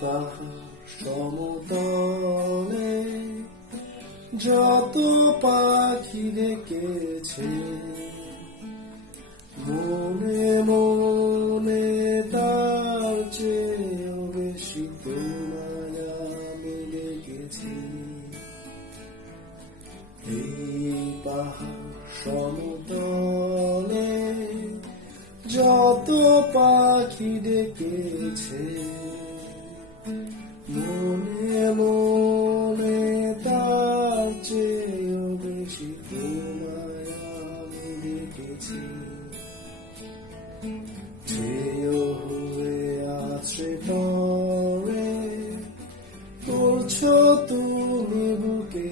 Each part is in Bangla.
পাহাড় সমতলে যত পাখি ডেকেছে, মনে মনে তার চেয়েও বেশি তোমায় আমি ডেকেছি। এই পাহাড় সমতলে যত পাখি ডেকেছে, মনে মনে তার চেয়েও বেশি তোমায় আমি ডেকেছি। চেয়েও হয়ে আছে পরে করছো তুমি বুকে,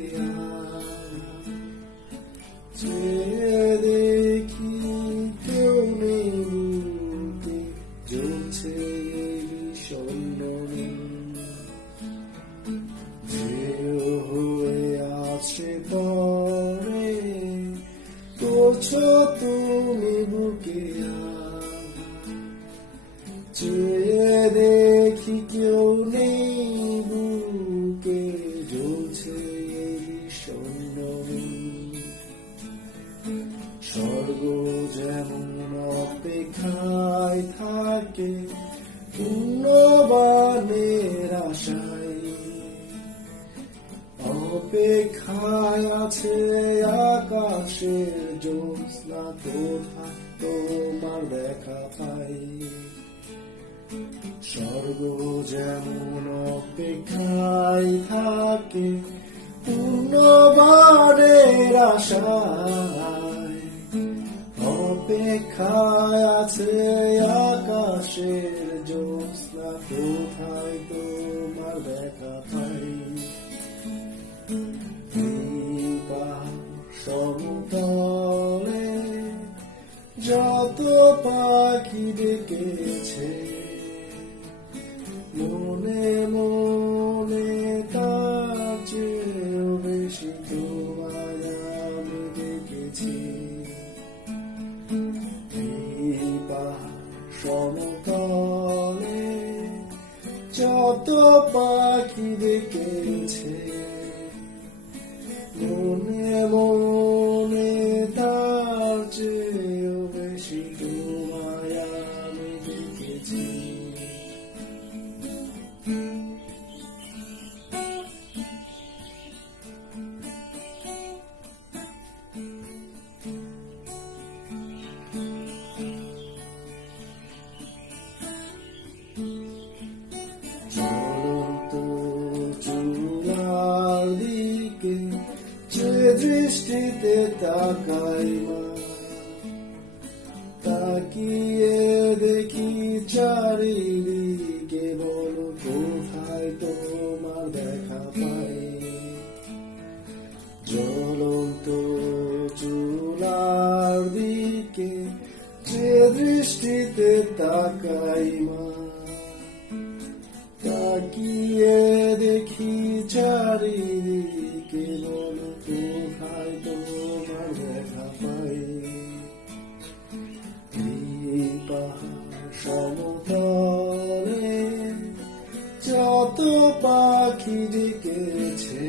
চেয়ে দেখি কেউ নেই বুকে, জ্বলছে এই বিষণ্ণ মন। চেয়েও হয়ে আছে পরে করছো তুমি বুকে, চেয়ে দেখি কেউ নেই বুকে, জ্বলছে এই বিষণ্ণ মন। স্বর্গ যেমন অপেক্ষায় থাকে পুণ্যবানের আশায়, অপেক্ষায় আছে আকাশের জ্যোৎস্না, কোথায় তোমার দেখা পাই। স্বর্গ যেমন অপেক্ষায় থাকে পুণ্যবানের আশায়, অপেক্ষায় আছে আকাশের জ্যোৎস্না, কোথায় তোমার দেখা পাই। এই পাহাড় সমতলে যত পাখি ডেকেছে, মনে মনে তার চেয়েও বেশি তোমায় আমি ডেকেছি। এই পাহাড় সমতলে যত পাখি ডেকেছে, মনে মনে তার চেয়েও বেশি তোমায় আমি ডেকেছি। জ্বলন্ত চুলার দিকে যে দৃষ্টিতে তাকাই মা, তাকিয়ে দেখি চারিদিকে, বলো কোথায় তোমার দেখা পাই। জ্বলন্ত চুলার দিকে যে দৃষ্টিতে তাকাই মা, তাকিয়ে দেখি চারিদিকে, বলো কোথায় তোমার দেখা পাই। এই পাহাড় সমতলে যত পাখি ডেকেছে,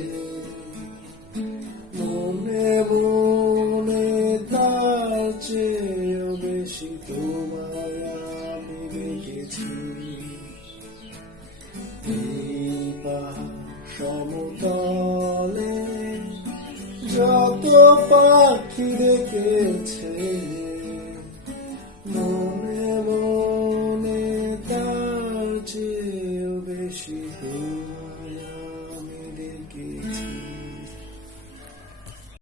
মনে মনে তার চেয়েও বেশি তোমায় আমি ডেকেছি। এই পাহাড় সমতলে যত পাখি ডেকেছে, মনে মনে তার চেয়েও বেশি তোমায়